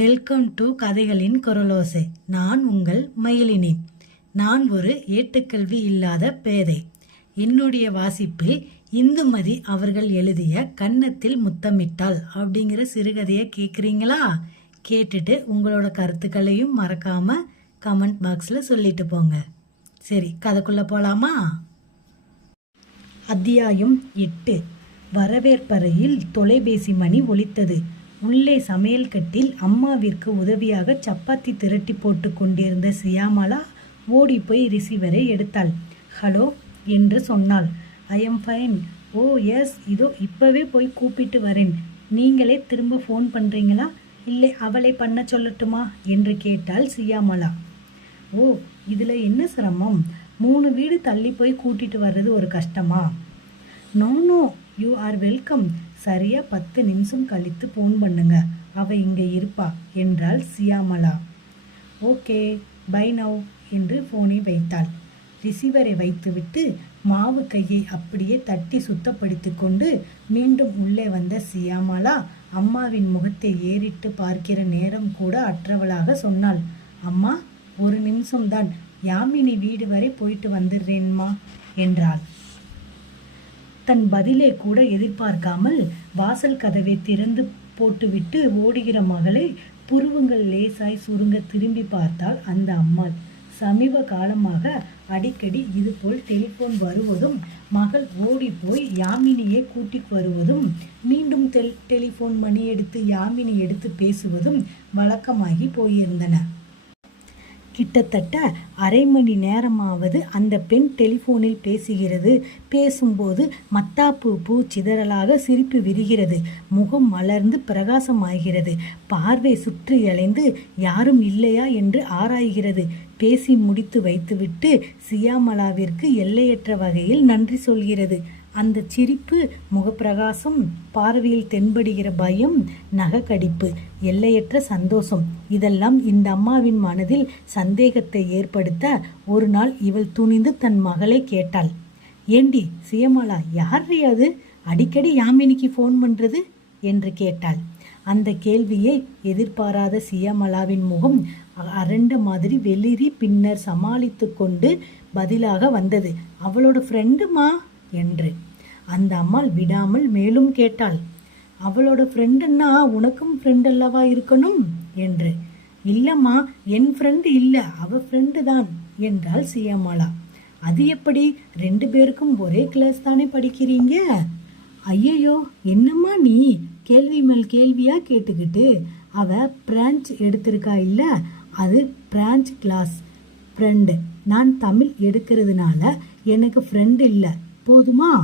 Welcome to கதைகளின் குரலோசை. நான் உங்கள் மயிலினி. நான் ஒரு ஏட்டுக்கல்வி இல்லாத பேதை. என்னுடைய வாசிப்பில் இந்துமதி அவர்கள் எழுதிய கன்னத்தில் முத்தமிட்டாள் அப்படிங்கிற சிறுகதையை கேட்குறீங்களா? கேட்டுட்டு உங்களோட கருத்துக்களையும் மறக்காம கமெண்ட் பாக்ஸில் சொல்லிட்டு போங்க. சரி, கதைக்குள்ளே போகலாமா? அத்தியாயம் 8. வரவேற்பறையில் தொலைபேசி மணி ஒலித்தது. உள்ளே சமையல் கட்டில் அம்மாவிற்கு உதவியாக சப்பாத்தி திரட்டி போட்டு கொண்டிருந்த சியாமலா ஓடி போய் ரிசீவரை எடுத்தாள். ஹலோ என்று சொன்னாள். I am fine. Oh yes, இதோ இப்போவே போய் கூப்பிட்டு வரேன். நீங்களே திரும்ப ஃபோன் பண்ணுறீங்களா, இல்லை அவளை பண்ண சொல்லட்டுமா என்று கேட்டாள் சியாமலா. ஓ, இதில் என்ன சிரமம்? 3 வீடு தள்ளி போய் கூட்டிட்டு வர்றது ஒரு கஷ்டமா? No no, you are welcome. சரியா 10 நிமிஷம் கழித்து ஃபோன் பண்ணுங்க, அவ இங்கே இருப்பா என்றாள் சியாமலா. ஓகே, பை நவ் என்று ஃபோனை வைத்தாள். ரிசீவரை வைத்துவிட்டு மாவு கையை அப்படியே தட்டி சுத்தப்படுத்தி கொண்டு மீண்டும் உள்ளே வந்த சியாமலா அம்மாவின் முகத்தை ஏறிட்டு பார்க்கிற நேரம் கூட அற்றவளாக சொன்னாள். அம்மா, 1 நிமிஷம்தான், யாமினி வீடு வரை போயிட்டு வந்துடுறேன்மா என்றாள். தன் பதிலை கூட எதிர்பார்க்காமல் வாசல் கதவை திறந்து போட்டுவிட்டு ஓடுகிற மகளை புருவங்கள் லேசாய் சுருங்க திரும்பி பார்த்தாள் அந்த அம்மாள். சமீப காலமாக அடிக்கடி இதுபோல் டெலிஃபோன் வருவதும், மகள் ஓடி போய் யாமினியை கூட்டிட்டு வருவதும், மீண்டும் டெலிஃபோன் மணி எடுத்து யாமினி எடுத்து பேசுவதும் வழக்கமாகி போயிருந்தன. கிட்டத்தட்ட அரை மணி நேரமாவது அந்த பெண் டெலிஃபோனில் பேசுகிறது. பேசும்போது மத்தாப்பு பூ சிதறலாக சிரிப்பு விரிகிறது. முகம் மலர்ந்து பிரகாசமாகிறது. பார்வை சுற்றி அலைந்து யாரும் இல்லையா என்று ஆராய்கிறது. பேசி முடித்து வைத்துவிட்டு சியாமலாவிற்கு எல்லையற்ற வகையில் நன்றி சொல்கிறது. அந்த சிரிப்பு, முகப்பிரகாசம், பார்வையில் தென்படுகிற பயம், நகக்கடிப்பு, எல்லையற்ற சந்தோஷம், இதெல்லாம் இந்த அம்மாவின் மனதில் சந்தேகத்தை ஏற்படுத்த ஒரு நாள் இவள் துணிந்து தன் மகளை கேட்டாள். ஏண்டி சியாமலா, யார் அது அடிக்கடி யாமினிக்கு ஃபோன் பண்ணுறது என்று கேட்டாள். அந்த கேள்வியை எதிர்பாராத சியாமலாவின் முகம் அரண்ட மாதிரி வெளிரி பின்னர் சமாளித்து கொண்டு பதிலாக வந்தது. அவளோட ஃப்ரெண்டுமா என்று. அந்த அம்மாள் விடாமல் மேலும் கேட்டாள். அவளோட ஃப்ரெண்டுன்னா உனக்கும் ஃப்ரெண்ட் அல்லவா இருக்கணும் என்று. இல்லம்மா, என் ஃப்ரெண்டு இல்லை, அவ ஃப்ரெண்டு தான் என்றாள் சியாமலா. அது எப்படி? 2 பேருக்கும் ஒரே கிளாஸ் தானே படிக்கிறீங்க? ஐயோ, என்னம்மா நீ கேள்வி மேல் கேள்வியா கேட்டுக்கிட்டு. அவ பிரான்ச் எடுத்திருக்கா இல்ல, அது பிரான்ச் கிளாஸ் ஃப்ரெண்டு. நான் தமிழ் எடுக்கிறதுனால எனக்கு ஃப்ரெண்டு இல்லை, போதுமா?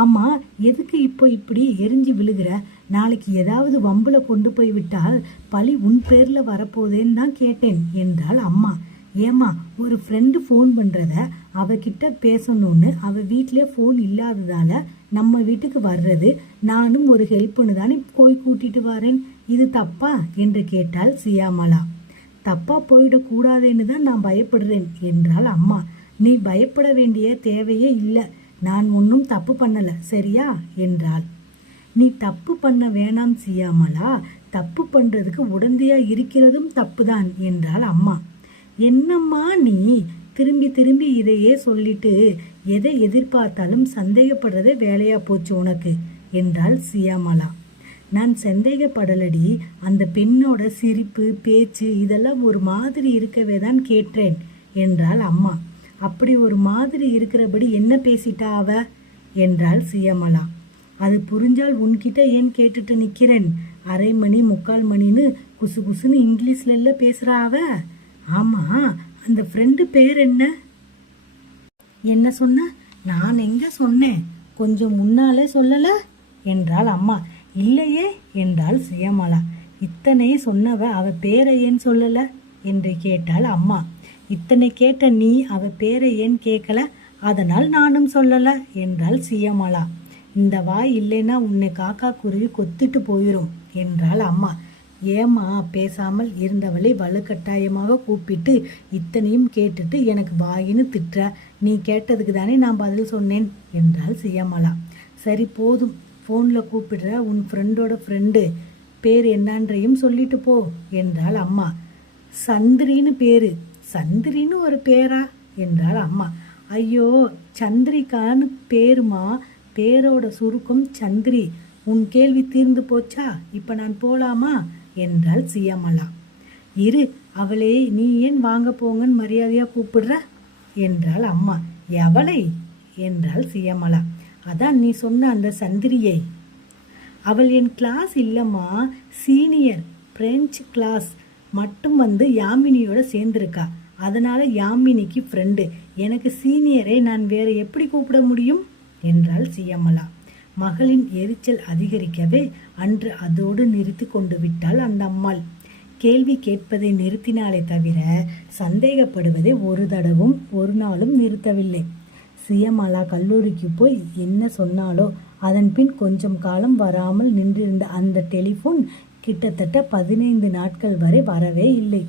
ஆமாம், எதுக்கு இப்போ இப்படி எரிஞ்சு விழுகிற? நாளைக்கு ஏதாவது வம்புல கொண்டு போய் விட்டால் பழி உன் பேரில் வரப்போதேன்னு தான் கேட்டேன் என்றாள் அம்மா. ஏம்மா, ஒரு ஃப்ரெண்டு ஃபோன் பண்ணுறத அவகிட்ட பேசணும்னு அவள் வீட்டிலே ஃபோன் இல்லாததால் நம்ம வீட்டுக்கு வர்றது நானும் ஒரு ஹெல்ப்னு தானே போய் கூட்டிட்டு வரேன், இது தப்பா என்று கேட்டாள் சியாமலா. தப்பாக போயிடக்கூடாதுன்னு தான் நான் பயப்படுறேன் என்றாள் அம்மா. நீ பயப்பட வேண்டிய தேவையே இல்லை, நான் ஒன்றும் தப்பு பண்ணலை, சரியா என்றாள். நீ தப்பு பண்ண வேணாம் சியாமலா, தப்பு பண்ணுறதுக்கு உடந்தையா இருக்கிறதும் தப்புதான் என்றாள் அம்மா. என்னம்மா நீ திரும்பி திரும்பி இதையே சொல்லிட்டு எதை எதிர்பார்த்தாலும் சந்தேகப்படுறதே வேலையா போச்சு உனக்கு என்றாள் சியாமலா. நான் சந்தேகப்படலடி, அந்த பெண்ணோட சிரிப்பு பேச்சு இதெல்லாம் ஒரு மாதிரி இருக்கவே தான் கேட்டேன் என்றாள் அம்மா. அப்படி ஒரு மாதிரி இருக்கிறபடி என்ன பேசிட்டா அவ என்றாள் சியாமலா. அது புரிஞ்சால் உன்கிட்ட ஏன் கேட்டுட்டு நிற்கிறேன். 1/2 மணி 3/4 மணின்னு குசு குசுன்னு இங்கிலீஷ்ல எல்லாம் பேசுறா அவ. ஆமா, அந்த ஃப்ரெண்டு பேர் என்ன? என்ன சொன்ன? நான் எங்க சொன்னேன்? கொஞ்சம் முன்னாலே சொல்லல என்றாள் அம்மா. இல்லையே என்றாள் சியாமலா. இத்தனை சொன்னவ அவ பேரை ஏன் சொல்லல என்று கேட்டாள் அம்மா. இத்தனை கேட்ட நீ அவ பேரை ஏன் கேட்கல, அதனால் நானும் சொல்லல என்றாள் சியாமலா. இந்த வாய் இல்லைன்னா உன்னை காக்கா குருவி கொத்திட்டு போயிடும் என்றாள் அம்மா. ஏம்மா, பேசாமல் இருந்தவளை வலுக்கட்டாயமாக கூப்பிட்டு இத்தனையும் கேட்டுட்டு எனக்கு வாயின்னு திட்டுற? நீ கேட்டதுக்கு தானே நான் பதில் சொன்னேன் என்றாள் சியாமலா. சரி போதும், ஃபோனில் கூப்பிடுற உன் ஃப்ரெண்டோட ஃப்ரெண்டு பேர் என்னன்றையும் சொல்லிட்டு போ என்றாள் அம்மா. சந்திரின்னு பேரு. சந்திரின்னு ஒரு பேரா என்றாள் அம்மா. ஐயோ, சந்திரிகான்னு பேருமா, பேரோட சுருக்கம் சந்திரி. உன் கேள்வி தீர்ந்து போச்சா? இப்ப நான் போலாமா என்றாள் சியாமளா. இரு, அவளே நீ ஏன் வாங்க போங்கன்னு மரியாதையா கூப்பிடுற என்றாள் அம்மா. எவளை என்றாள் சியாமளா. அதான் நீ சொன்ன அந்த சந்திரியை. அவள் என் கிளாஸ் இல்லம்மா, சீனியர், பிரெஞ்சு கிளாஸ் மட்டும் வந்து யாமினியோட சேர்ந்திருக்கா. அதனால யாமினிக்கு ஃப்ரெண்டு. எனக்கு சீனியரை நான் வேற எப்படி கூப்பிட முடியும் என்றாள் சியாமளா. மகளின் எரிச்சல் அதிகரிக்கவே அன்று அதோடு நிறுத்தி கொண்டு விட்டாள் அந்த அம்மாள். கேள்வி கேட்பதை நிறுத்தினாலே தவிர சந்தேகப்படுவதை ஒரு தடவும் ஒரு நாளும் நிறுத்தவில்லை. சியாமளா கல்லூரிக்கு போய் என்ன சொன்னாலோ அதன் பின் கொஞ்சம் காலம் வராமல் நின்றிருந்த அந்த டெலிஃபோன் கிட்டத்தட்ட 15 நாட்கள் வரை வரவே இல்லை.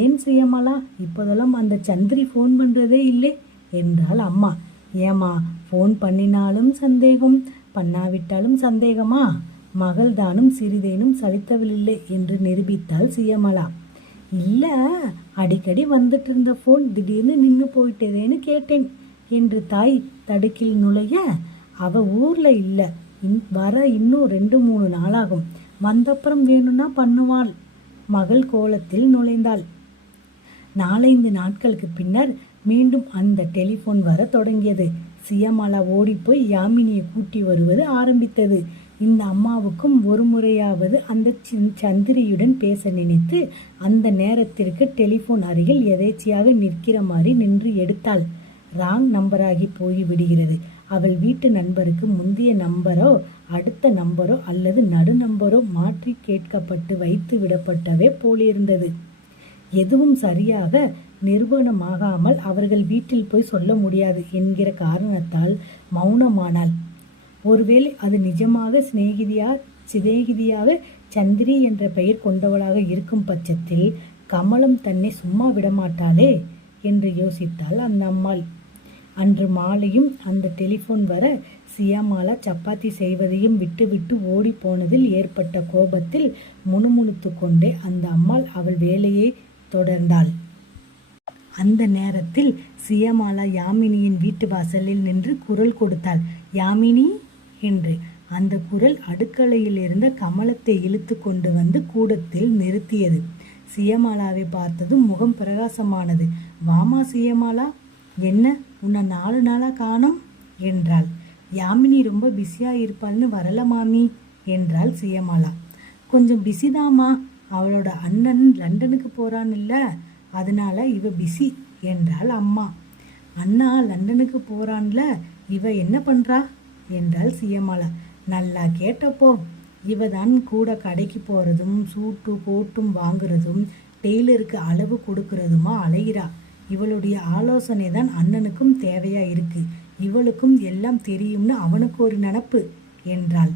ஏன் சியாமளா, இப்போதெல்லாம் அந்த சந்திரி ஃபோன் பண்ணுறதே இல்லை என்றாள் அம்மா. ஏமா, ஃபோன் பண்ணினாலும் சந்தேகம், பண்ணாவிட்டாலும் சந்தேகமா? மகள் தானும் சிறிதேனும் சலித்தவளில்லை என்று நிரூபித்தாள் சியாமளா. இல்லை, அடிக்கடி வந்துட்டு இருந்த ஃபோன் திடீர்னு நின்று போயிட்டதேன்னு கேட்டேன் என்று தாய் தடுக்கில் நுழைய, அவ ஊரில் இல்லை, வர இன்னும் 2-3 நாளாகும், வந்தப்புறம் வேணும்னா பண்ணுவாள். மகள் கோலத்தில் நுழைந்தாள். 4-5 நாட்களுக்கு பின்னர் மீண்டும் அந்த டெலிஃபோன் வர தொடங்கியது. சியாமளா ஓடிப்போய் யாமினியை கூட்டி வருவது ஆரம்பித்தது. இந்த அம்மாவுக்கும் ஒரு முறையாவது அந்த சந்திரியுடன் பேச நினைத்து அந்த நேரத்திற்கு டெலிஃபோன் அருகில் எதேச்சியாக நிற்கிற மாதிரி நின்று எடுத்தாள். ராங் நம்பராகி போய் விடுகிறது. அவள் வீட்டு நண்பருக்கு முந்தைய நம்பரோ அடுத்த நம்பரோ அல்லது நடு நம்பரோ மாற்றி கேட்கப்பட்டு வைத்து விடப்பட்டவே போலிருந்தது. எதுவும் சரியாக நிரூபணமாகாமல் அவர்கள் வீட்டில் போய் சொல்ல முடியாது என்கிற காரணத்தால் மௌனமானாள். ஒருவேளை அது நிஜமாக சிநேகிதியாக சந்திரி என்ற பெயர் கொண்டவளாக இருக்கும் பட்சத்தில் கமலம் தன்னை சும்மா விடமாட்டாளே என்று யோசித்தாள் அந்த அம்மாள். அன்று மாலையும் அந்த டெலிஃபோன் வர சியாமளா சப்பாத்தி செய்வதையும் விட்டுவிட்டு ஓடி போனதில் ஏற்பட்ட கோபத்தில் முணுமுணுத்து கொண்டே அந்த அம்மாள் அவள் வேலையை தொடர்ந்தாள். அந்த நேரத்தில் சியாமளா யாமினியின் வீட்டு வாசலில் நின்று குரல் கொடுத்தாள். யாமினி என்று. அந்த குரல் அடுக்கலையில் இருந்த கமலத்தை இழுத்து கொண்டு வந்து கூடத்தில் நிறுத்தியது. சியாமளாவை பார்த்ததும் முகம் பிரகாசமானது. வாமா சியாமளா, என்ன உன்னை 4 நாளாக காணோம் என்றாள். யாமினி ரொம்ப பிஸியாக இருப்பாள்னு வரல மாமி என்றாள் சியாமளா. கொஞ்சம் பிஸிதாமா, அவளோட அண்ணன் லண்டனுக்கு போகிறான் இல்லை, அதனால இவ பிஸி என்றாள் அம்மா. அண்ணா லண்டனுக்கு போகிறான்ல, இவ என்ன பண்ணுறா என்றாள் சியாமளா. நல்லா கேட்டப்போ, இவ தான் கூட கடைக்கு போகிறதும் சூட்டு போட்டும் வாங்குறதும் டெய்லருக்கு அளவு கொடுக்கறதுமா அலைகிறா. இவளுடைய ஆலோசனை தான் அண்ணனுக்கும் தேவையா இருக்கு. இவளுக்கும் எல்லாம் தெரியும்னு அவனுக்கு ஒரு நினப்பு என்றாள்.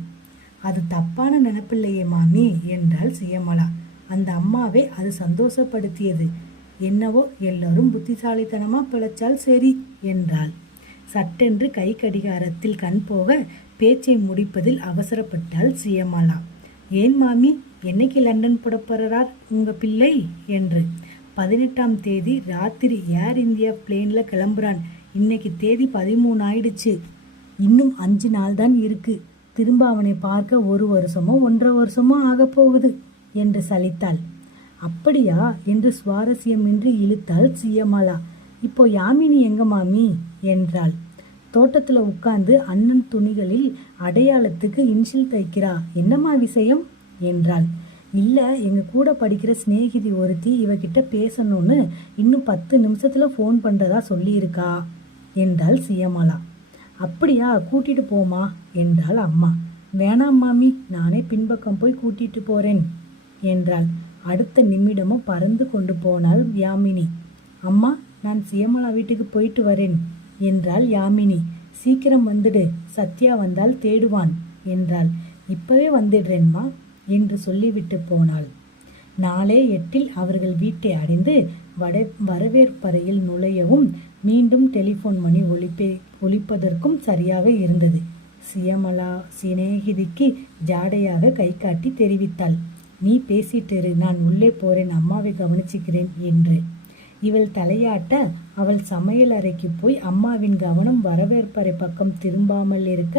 அது தப்பான நினப்பில்லையே மாமி என்றாள் சியாமளா. அந்த அம்மாவை அது சந்தோஷப்படுத்தியது. என்னவோ எல்லோரும் புத்திசாலித்தனமா பிழைச்சால் சரி என்றாள். சட்டென்று கை கடிகாரத்தில் கண் போக பேச்சை முடிப்பதில் அவசரப்பட்டாள் சியாமளா. ஏன் மாமி, என்னைக்கு லண்டன் புறப்படுறார் உங்க பிள்ளை என்று. 18ஆம் தேதி ராத்திரி ஏர் இந்தியா பிளேனில் கிளம்புறான். இன்னைக்கு தேதி 13 ஆயிடுச்சு. இன்னும் 5 நாள் தான் இருக்கு. திரும்ப அவனை பார்க்க 1 வருஷமோ 1.5 வருஷமோ ஆக போகுது என்று சலித்தாள். அப்படியா என்று சுவாரஸ்யமின்றி இழுத்தாள் சியாமளா. இப்போ யாமினி எங்க மாமி என்றாள். தோட்டத்தில் உட்கார்ந்து அண்ணன் துணிகளில் அடையாளத்துக்கு இன்ஷில் தைக்கிறா. என்னம்மா விஷயம் என்றாள். இல்லை, எங்கள் கூட படிக்கிற சிநேகிதி ஒருத்தி இவகிட்ட பேசணும்னு இன்னும் 10 நிமிஷத்தில் ஃபோன் பண்ணுறதா சொல்லியிருக்கா என்றாள் சியாமளா. அப்படியா, கூட்டிகிட்டு போமா என்றாள் அம்மா. வேணாம் மாமி, நானே பின்பக்கம் போய் கூட்டிகிட்டு போகிறேன் என்றாள். அடுத்த நிமிடமும் பறந்து கொண்டு போனாள் யாமினி. அம்மா, நான் சியாமளா வீட்டுக்கு போயிட்டு வரேன் என்றாள் யாமினி. சீக்கிரம் வந்துடு, சத்யா வந்தால் தேடுவான் என்றாள். இப்பவே வந்துடுறேன்மா என்று சொல்லிவிட்டு போனாள். நாளே 8 அவர்கள் வீட்டை அடைந்து வரவேற்பறையில் நுழையவும் மீண்டும் டெலிஃபோன் மணி ஒலிப்பதற்கும் சரியாக இருந்தது. சியமலா சிநேகிதிக்கு ஜாடையாக கை காட்டி தெரிவித்தாள். நீ பேசிட்டு இரு, நான் உள்ளே போறேன், அம்மாவை கவனிச்சுக்கிறேன் என்று. இவள் தலையாட்ட அவள் சமையல் அறைக்கு போய் அம்மாவின் கவனம் வரவேற்பறை பக்கம் திரும்பாமல் இருக்க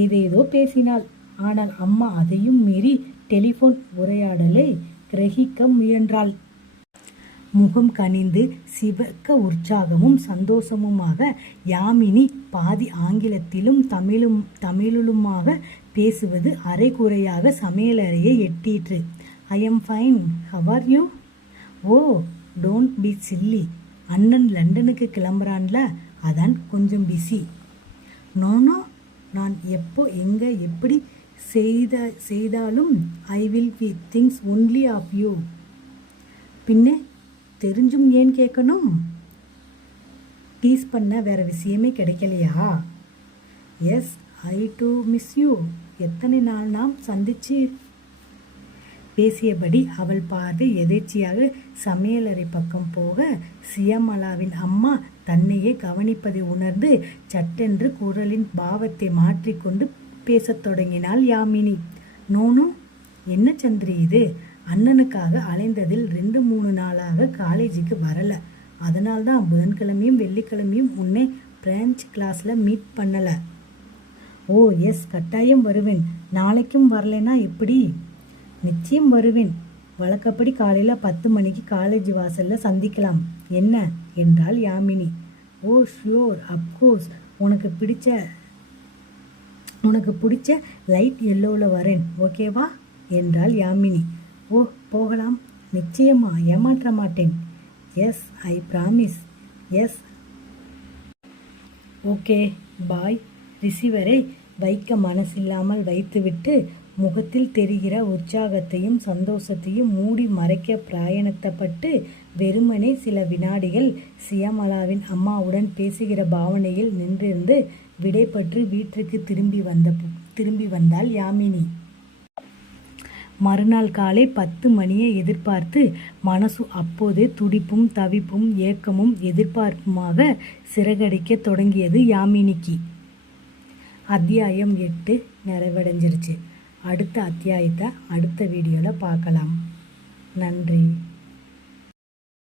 ஏதேதோ பேசினாள். ஆனால் அம்மா அதையும் மீறி டெலிஃபோன் உரையாடலை கிரகிக்க முயன்றாள். முகம் கனிந்து சிவக்க உற்சாகமும் சந்தோஷமுமாக யாமினி பாதி ஆங்கிலத்திலும் தமிழிலுமாக பேசுவது அரைகுறையாக சமையலறையை எட்டிற்று. I am fine, how are you? Oh, don't be silly. அண்ணன் லண்டனுக்கு கிளம்புறான்ல, அதான் கொஞ்சம் பிஸி. நோனோ, நான் எப்போ எங்கே எப்படி செய்தாலும் I will be things only of you. பின்னே தெரிஞ்சும் ஏன் கேட்கணும்? டீஸ் பண்ண வேற விஷயமே கிடைக்கலையா? Yes, I do miss you. எத்தனை நாள் நாம் சந்திச்சு. பேசியபடி அவள் பார்வை எதேச்சியாக சமையலறை பக்கம் போக சியமலாவின் அம்மா தன்னையே கவனிப்பதை உணர்ந்து சட்டென்று குரலின் பாவத்தை மாற்றிக்கொண்டு பேசத் தொடங்கினாள் யாமினி. நோனோ, என்ன சந்திரி இது? அண்ணனுக்காக அலைந்ததில் 2-3 நாளாக காலேஜுக்கு வரல. அதனால்தான் புதன்கிழமையும் வெள்ளிக்கிழமையும் உன்னை பிரெஞ்ச் கிளாஸில் மீட் பண்ணலை. ஓ எஸ், கட்டாயம் வருவேன். நாளைக்கும் வரலைன்னா எப்படி? நிச்சயம் வருவேன். வழக்கப்படி காலையில் 10 மணிக்கு காலேஜ் வாசலில் சந்திக்கலாம். என்ன என்றாள் யாமினி. ஓ ஷியோர், அப்கோர்ஸ். உனக்கு பிடிச்ச லைட் எல்லோவில் வரேன், ஓகேவா என்றாள் யாமினி. ஓ, போகலாம். நிச்சயமா, ஏமாற்ற மாட்டேன். Yes, I promise. Yes, okay, bye. ரிசீவரை வைக்க மனசில்லாமல் வைத்துவிட்டு முகத்தில் தெரிகிற உற்சாகத்தையும் சந்தோஷத்தையும் மூடி மறைக்க பிரயத்தனப்பட்டு வெறுமனே சில வினாடிகள் சியமலாவின் அம்மாவுடன் பேசுகிற பாவனையில் நின்றிருந்து விடைபெற்று வீட்டிற்கு திரும்பி வந்தாள் யாமினி. மறுநாள் காலை 10 மணியை எதிர்பார்த்து மனசு அப்போதே துடிப்பும் தவிப்பும் ஏக்கமும் எதிர்பார்ப்புமாக சிறகடிக்க தொடங்கியது யாமினிக்கு. அத்தியாயம் 8 நிறைவடைஞ்சிருச்சு. அடுத்த அத்தியாயத்தை அடுத்த வீடியோவில் பார்க்கலாம். நன்றி.